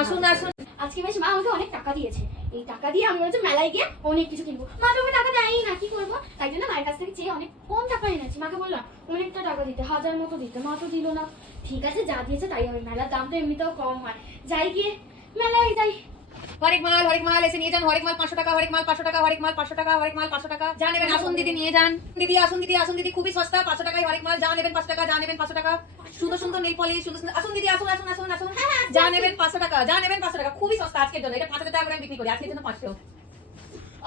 আসুন আসুন। আজকে বেশ মা আমাকে অনেক টাকা দিয়েছে, এই টাকা দিয়ে আমি বলছি মেলায় গিয়ে অনেক কিছু কিনবো। মা তো আমাকে টাকা দেয়ই না, কি করবো? তাই জন্য মায়ের কাছ থেকে চেয়ে অনেক কম টাকা এনেছি। মাকে বললাম অনেকটা টাকা দিতে, 1000 মতো দিতে, মা তো দিল না। ঠিক আছে, যা দিয়েছে তাই হবে, মেলার দাম তো এমনিতেও কম হয়। যাই গিয়ে মেলায় যাই। হরেক মাল এসে নিয়ে যান। হরেক মাল 500 টাকা, হরেক মাল 500 টাকা, হরেক মাল 500 টাকা, হরেক মাল 500 টাকা। যা নেবেন আসুন দিদি নিয়ে যান। দিদি আসুন, দিদি আসুন, দিদি খুবই সস্তা, 500 টাকায় হরেক মাল। যা নেবেন 500 টাকা, যা নেবেন 500 টাকা। সুন্দর সুন্দর নেল পলিশ, সুন্দর সুন্দর। আসুন দিদি আসুন আসুন আসুন আসুন। যা নেবেন 500 টাকা, যা নেবেন 500 টাকা। খুবই সস্তা আজকের জন্য। এটা 5000 টাকা করে আমি বিক্রি করি, আজকের জন্য 500।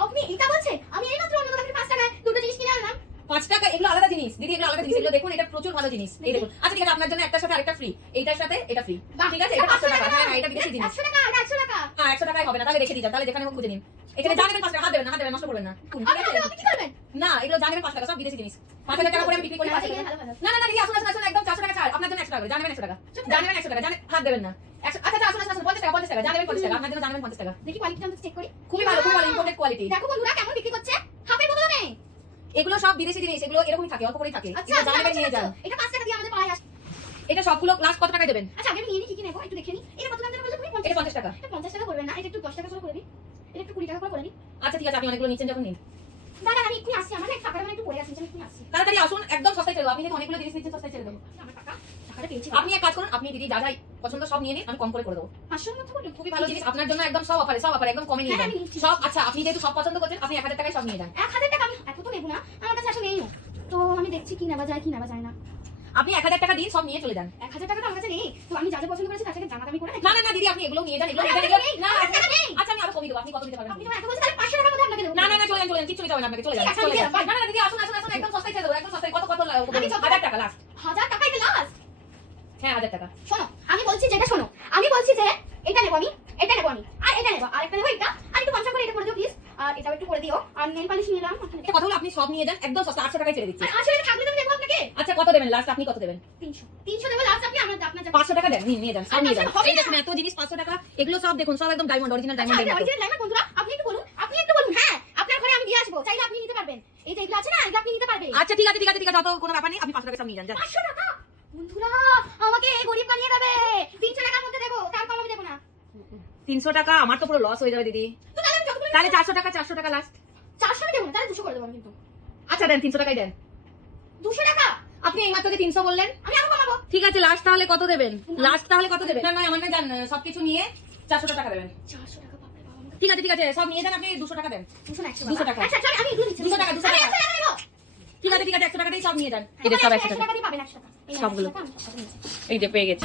আপনি এটা বলছেন? আমি এইমাত্র অন্য দোকান থেকে 5 টাকায় দুটো জিনিস কিনে আনলাম। 5 টাকা, এগুলো আলাদা জিনিস দিদি, এগুলো আলাদা জিনিস। এগুলো দেখুন, এটা প্রচুর ভালো জিনিস। এই দেখুন। আচ্ছা ঠিক আছে, আপনার জন্য একটার সাথে আরেকটা ফ্রি, এইটার সাথে এটা ফ্রি। ঠিক আছে, এটা 500 টাকা। হ্যাঁ এটা বিদেশি জিনিস। 100 টাকা, এটা 100 টাকা। হ্যাঁ 100 টাকায় হবে না, তাহলে রেখে দিন, তাহলে যেখানে হোক খুঁজে নিন। এখানে যা নেবেন 5 টাকা, হাত দেবেন না, হাত দেবেন, নষ্ট করবেন না। আপনি কি করবেন? না এগুলো যা নেবেন 5 টাকা, সব বিদেশি জিনিস। 5000 টাকা করে আমি বিক্রি করি 5 টাকা। না না না দিদি আসুন আসুন আসুন, একদম 400 টাকা ছাড়। আপনার জন্য 100 টাকা করে, যা নেবেন 100 টাকা, যা নেবেন 100 টাকা, হাত দেবেন না। আচ্ছা আচ্ছা আসুন আসুন 50 টাকা 50 টাকা, যা নেবেন 50 টাকা, আপনার জন্য যা নেবেন 50 টাকা। দেখি কোয়ালিটিটা আমি চেক করি। খুবই ভালো ইম্পোর্টেড কোয়ালিটি। দেখো বন্ধুরা কেমন বিক্রি করছে, হাফের বদলে নেই। এগুলো সব বিদেশি জিনিস, এগুলো এরকমই থাকে, অল্প করেই থাকে। আচ্ছা এগুলো যা নেবেন নিয়ে যান। এটা 5 টাকা দিয়ে আমাদের পাড়ায় আসে। এটা সবগুলো লাস্ট কত টাকায় দেবেন? আচ্ছা আগে আমি নিয়ে নিই, কি কি নেবো একটু দেখে নিই। এটা কত দাম দেবে বলছো তুমি? এটা 50 টাকা। এটা 50 টাকা করবেন না, এটা একটু 10 টাকা করে করে দিন। এটা একটু 20 টাকা করে করে দিন। আচ্ছা ঠিক আছে, আপনি অনেকগুলো নিচ্ছেন যখন নিন। দাদা আমি এক্ষুনি আসছি, আমার না টাকাটা মানে একটু পড়ে আছে, আমি এক্ষুনি আসছি। তাড়াতাড়ি আসুন, একদম সস্তায় ছেড়ে দেবো। আপনি যেহেতু অনেকগুলো জিনিস নিচ্ছেন, সস্তায় ছেড়ে দেবো। আমার টাকাটা পেয়েছি। আপনি এক কাজ করুন, আপনি দিদি যা যাই পছন্দ সব নিয়ে নিন, আমি কম করে দেবো। 500 এর মধ্যে বলুন। খুবই ভালো জিনিস আপনার জন্য, একদম সব অফারে একদম কমে নিয়ে যান সব। আচ্ছা আপনি যেহেতু সব পছন্দ করছেন, আপনি 1000 টাকায় সব নিয়ে যান। 1000 টাকা আমি এত তো নেব না, আমার কাছে আসলে নেই। তো আমি দেখছি কি নেওয়া যায় কি নেওয়া যায় না। আপনি 1000 টাকা দিন, সব নিয়ে চলে যান। 1000 টাকা তো আমার কাছে নেই, তো আমি যা যা পছন্দ করেছি তার সাথে দামাদামি করে না না না দিদি, আপনি এগুলো নিয়ে যান, এগুলো নিয়ে যান। না আচ্ছা আমি আরো কমিয়ে দেবো, আপনি কত দিতে পারবেন? আপনি যখন এত বলছেন তাহলে 500 টাকার মধ্যে আপনাকে দেব। না না না চলে যান, কিচ্ছু নিতে হবে না আপনাকে, চলে যান চলে যান। না না দিদি আসুন আসুন আসুন, একদম সস্তায় ছেড়ে দেবো, একদম সস্তায়। কত 1000 টাকা লাস্ট। 1000 টাকাই তো লাস্ট। হ্যাঁ 1000 টাকা। শোনো আমি বলছি যেটা শোনো, আমি বলছি যে এটা নেব আমি, এটা নেব আমি, আর এটা নেব, আর একটা নেব এটা। আর একটু কনসার্ন করে এটা করে দিও প্লিজ, আর এটাও একটু করে দিও। আর নেল পালিশ নিলাম ওখানে। এটা কথা হলো, আপনি সব নিয়ে যান, একদম সস্তা, 800 টাকায় ছেড়ে দিচ্ছি। আর আসলে থাকলে তো আমি দেব আপনাকে। আচ্ছা কত দেবেন লাস্ট? আপনি কত দেবেন? 300 দেব লাস্ট। আপনি আপনার 500 টাকা দেন, নিয়ে যান, সব নিয়ে যান। এই দেখুন এত জিনিস 500 টাকা, এগুলো সব দেখুন, সব একদম diamond, original diamond. Original diamond বন্ধুরা, আপনি একটু বলুন, আপনি একটু বলুন। হ্যাঁ আপনার ঘরে আমি দিয়ে আসবো, চাইলে আপনি নিতে পারবেন। এই যে এগুলো আছে না, এগুলো আপনি নিতে পারবেন। আচ্ছা ঠিক আছে ঠিক আছে ঠিক আছে, অত কোনো ব্যাপার নেই, আপনি 500 টাকা সব নিয়ে যান। 500 টাকা বন্ধুরা আমাকে গরিব বানিয়ে দেবে। 300 টাকার মধ্যে দেবো, তার কম আমি দেবো না। 300 টাকা আমার তো পুরো লস হয়ে যাবে দিদি। তো তাহলে আমি যতগুলো তাহলে 400 টাকা লাস্ট। 400 আমি দেবো না, তাহলে 200 করে দেবো আমি কিন্তু। আচ্ছা দেন, 300 টাকাই দেন। 200 টাকা আপনি এইমাত্র যে 300 বললেন, আমি আরো কমাবো। ঠিক আছে লাস্ট তাহলে কত দেবেন? লাস্ট তাহলে কত দেবেন? না না আমার না জান, সবকিছু নিয়ে 400 টাকা দেবেন। 400 টাকা বাপরে বাবা আমাকে। ঠিক আছে সব নিয়ে যান, আপনি 200 টাকা দেন। 200 না 100 200 টাকা। আচ্ছা চল আমি এগুলো নিচ্ছি। 200 টাকা, 200 আমি টাকা। 100 টাকা নেবো। ঠিক আছে 100 টাকা দিয়ে সব নিয়ে যান। এই যে সব 100 টাকা, টাকা দিয়ে পাবেন 100 টাকা। এই সবগুলো। 100 টাকা আমি সব নিচ্ছি। এই যে পেয়ে গেছি।